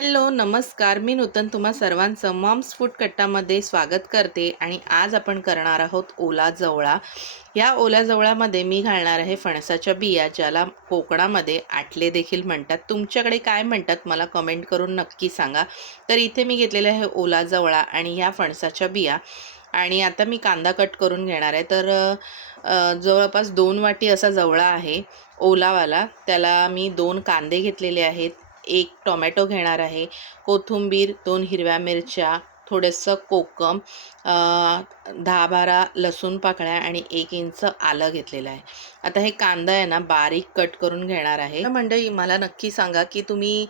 Hello नमस्कार. मी नूतन तुम्हा सर्वांचं मॉम्स फूड कट्टामध्ये स्वागत करते आणि आज आपण करणार आहोत ओला जवळा. या ओल्या जवळामध्ये मी घालणार आहे फणसाच्या बिया ज्याला कोकणामध्ये आटले देखील म्हणतात. तुमच्याकडे काय म्हणतात मला कमेंट करून नक्की सांगा. तर इथे मी घेतलेलं आहे ओला जवळा आणि ह्या फणसाच्या बिया. आणि आता मी कांदा कट करून घेणार आहे. तर जवळपास दोन वाटी असा जवळा आहे ओलावाला. त्याला मी दोन कांदे घेतलेले आहेत. एक टोमॅटो घेणार आहे. कोथिंबीर दोन हिरव्या मिरच्या थोडंसं कोकम दहा बारा लसूण पाकळ्या आणि एक इंच आलं घेतलेलं आहे. आता हे कांदा आहे ना बारीक कट करून घेणार आहे. मंडळी मला नक्की सांगा की तुम्ही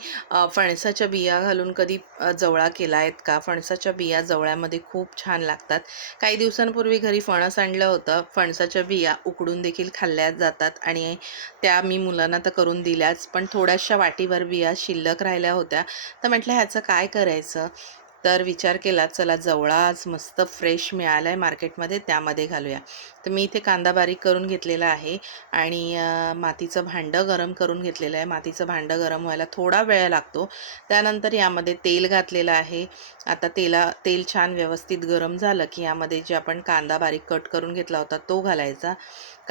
फणसाच्या बिया घालून कधी जवळा केला आहेत का? फणसाच्या बिया जवळ्यामध्ये खूप छान लागतात. काही दिवसांपूर्वी घरी फणस आणलं होतं. फणसाच्या बिया उकडून देखील खाल्ल्या जातात आणि त्या मी मुलांना तर करून दिल्याच पण थोड्याशा वाटीवर बिया शिल्लक राहिल्या होत्या. तर म्हटलं ह्याचं काय करायचं? तर विचार केला चला जवळाच मस्त फ्रेश मिळाला आहे मार्केटमध्ये त्यामध्ये घालूया. तर मी इथे कांदा बारीक करून घेतलेला आहे आणि मातीचं भांडं गरम करून घेतलेलं आहे. मातीचं भांडं गरम व्हायला थोडा वेळ लागतो. त्यानंतर यामध्ये तेल घातलेलं आहे. आता तेला तेल छान व्यवस्थित गरम झालं की यामध्ये जे आपण कांदा बारीक कट करून घेतला होता तो घालायचा.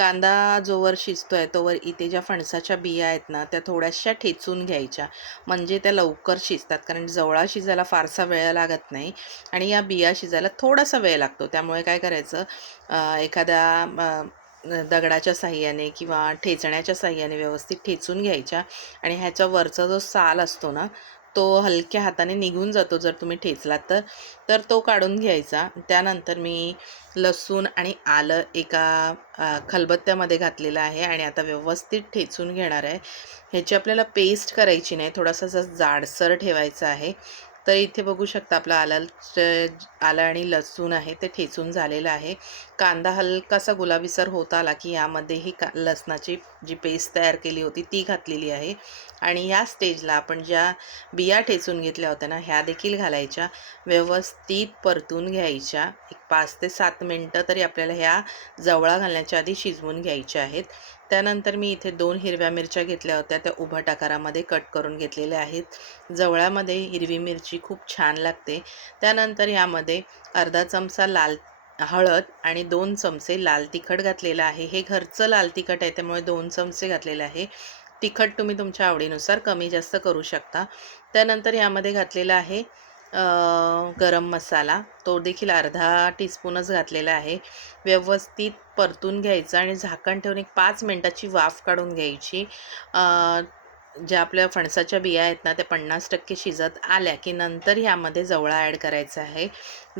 कांदा जोवर शिजतो आहे तोवर इथे ज्या फणसाच्या बिया आहेत ना त्या थोड्याशा ठेचून घ्यायच्या. म्हणजे त्या लवकर शिजतात कारण जवळा शिजायला फारसा वेळ लागत नाही आणि या बिया शिजायला थोडासा वेळ लागतो. त्यामुळे काय करायचं एखाद्या दगडाच्या साह्याने किंवा ठेचण्याच्या साह्याने व्यवस्थित ठेचून घ्यायच्या आणि ह्याच्या वरचा जो साल असतो ना तो हलक्या हाताने निघून जातो जर तुम्ही ठेचलात तर तर तो काढून घ्यायचा. त्यानंतर मी लसूण आणि आलं एका खलबत्त्यामध्ये घातलेलं आहे आणि आता व्यवस्थित ठेचून घेणार आहे. ह्याची आपल्याला पेस्ट करायची नाही थोडासा जस जाडसर ठेवायचं आहे. तर इथे बघू शकता आपलं आलं आलं आणि लसूण आहे ते ठेचून झालेलं आहे. कांदा हलकासा गुलाबीसर होत आला की यामध्येही का लसणाची जी पेस्ट तयार केली होती ती घातलेली आहे. आणि ह्या स्टेजला आपण ज्या बिया ठेचून घेतल्या होत्या ना ह्या देखील घालायच्या. व्यवस्थित परतून घ्यायच्या. एक पाच ते सात मिनटं तरी आपल्याला ह्या जवळा घालण्याच्या आधी शिजवून घ्यायच्या आहेत. त्यानंतर मी इथे दोन हिरव्या मिरच्या घेतल्या होत्या. त्या उभट आकारामध्ये कट करून घेतलेल्या आहेत. जवळामध्ये हिरवी मिरची खूप छान लागते. त्यानंतर यामध्ये अर्धा चमचा लाल हळद आणि दोन चमचे लाल तिखट घातलेलं आहे. हे घरचं लाल तिखट आहे त्यामुळे दोन चमचे घातलेलं आहे. तिखट तुम्ही तुमच्या आवडीनुसार कमी जास्त करू शकता. त्यानंतर यामध्ये घातलेला आहे गरम मसाला. तो देखील अर्धा टीस्पूनच घातलेला आहे. व्यवस्थित परतून घ्यायचं आणि झाकण ठेवून एक पाच मिनटाची वाफ काढून घ्यायची. ज्या आपल्या फणसाच्या बिया आहेत ना त्या पन्नास टक्के शिजत आल्या की नंतर ह्यामध्ये जवळा ॲड करायचा आहे.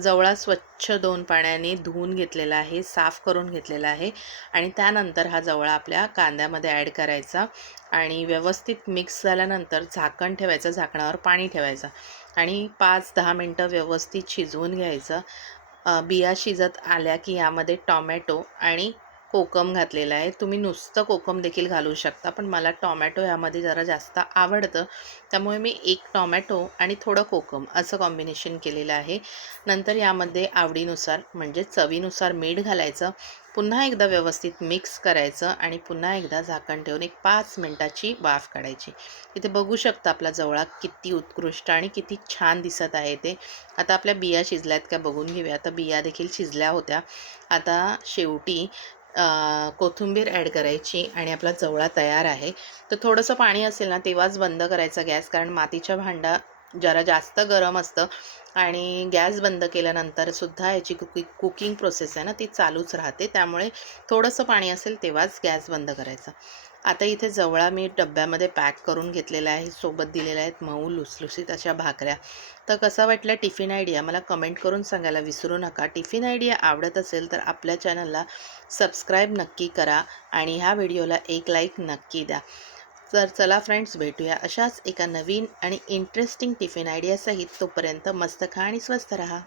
जवळा स्वच्छ दोन पाण्याने धुवून घेतलेला आहे साफ करून घेतलेला आहे आणि त्यानंतर हा जवळा आपल्या कांद्यामध्ये ॲड करायचा आणि व्यवस्थित मिक्स झाल्यानंतर झाकण ठेवायचं झाकणावर पाणी ठेवायचं आणि पाच दहा मिनटं व्यवस्थित शिजवून घ्यायचं. बिया शिजत आल्या की यामध्ये टॉमॅटो आणि कोकम घातलेला आहे. तुम्ही नुसतं कोकम देखील घालू शकता पण मला टॉमॅटो यामध्ये जरा जास्त आवडतं. त्यामुळे मी एक टॉमॅटो आणि थोडं कोकम असं कॉम्बिनेशन केलेलं आहे. नंतर यामध्ये आवडीनुसार म्हणजे चवीनुसार मीठ घालायचं पुन्हा एकदा व्यवस्थित मिक्स करायचं आणि पुन्हा एकदा झाकण ठेवून एक पाच मिनटाची वाफ काढायची. इथे बघू शकता आपला जवळा किती उत्कृष्ट आणि किती छान दिसत आहे ते. आता आपल्या बिया शिजल्या आहेत का बघून घेऊया. आता बिया देखील शिजल्या होत्या. आता शेवटी कोथिंबीर ॲड करायची आणि आपला जवळा तयार आहे. तर थोडंसं पाणी असेल ना तेव्हाच बंद करायचा गॅस कारण मातीच्या भांडा जरा जास्त गरम असतं आणि गॅस बंद केल्यानंतर सुद्धा याची कुकी कुकिंग प्रोसेस आहे ना ती चालूच राहते. त्यामुळे थोडंसं पाणी असेल तेव्हाच गॅस बंद करायचा. आता इथे जवळा मी डब्यामध्ये पॅक करून घेतलेला आहे सोबत दिलेल्या आहेत मऊ लुसलुसीत अशा भाकऱ्या. तर कसं वाटलं टिफिन आयडिया? मला कमेंट करून सांगायला विसरू नका. टिफिन आयडिया आवडत असेल तर आपल्या चॅनलला सबस्क्राईब नक्की करा आणि ह्या व्हिडिओला एक लाईक नक्की द्या. तर चला फ्रेंड्स भेटूया अशाच एका नवीन आणि इंटरेस्टिंग टिफिन आयडियासहित तोपर्यंत मस्त खा आणि स्वस्त रहा.